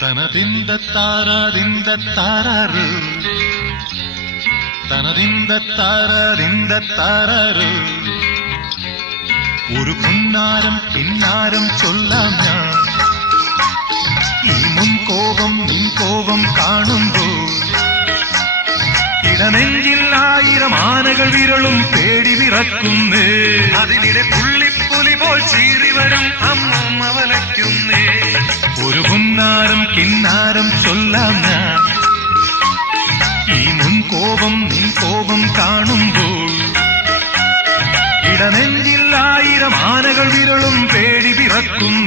തനതിന്ദ താരതിന്ദ താരരു തനതിന്ദ താരതിന്ദ താരരു ഒരു പുന്നാരം പിന്നാരം ചൊല്ലാം ഞാൻ ഈ മുൻകോപം നിൻകോപം കാണുമ്പോൾ ഇടനെഞ്ചിൽ 1000 ആനകൾ വിരളും പേടി വിറക്കുന്നേ അതിനിടെ പുള്ളിപ്പുലി പോൽ ചീറി വരും അമ്മും അവലയ്ക്കുന്നേ ഒരു പുന്നാരം കിന്നാരം ചൊല്ലാം ഞാൻ ഈ മുൻകോപം നിൻകോപം കാണുമ്പോൾ ഇടനെഞ്ചിൽ 1000 ആനകൾ വിരളും പേടി വിറക്കുന്നേ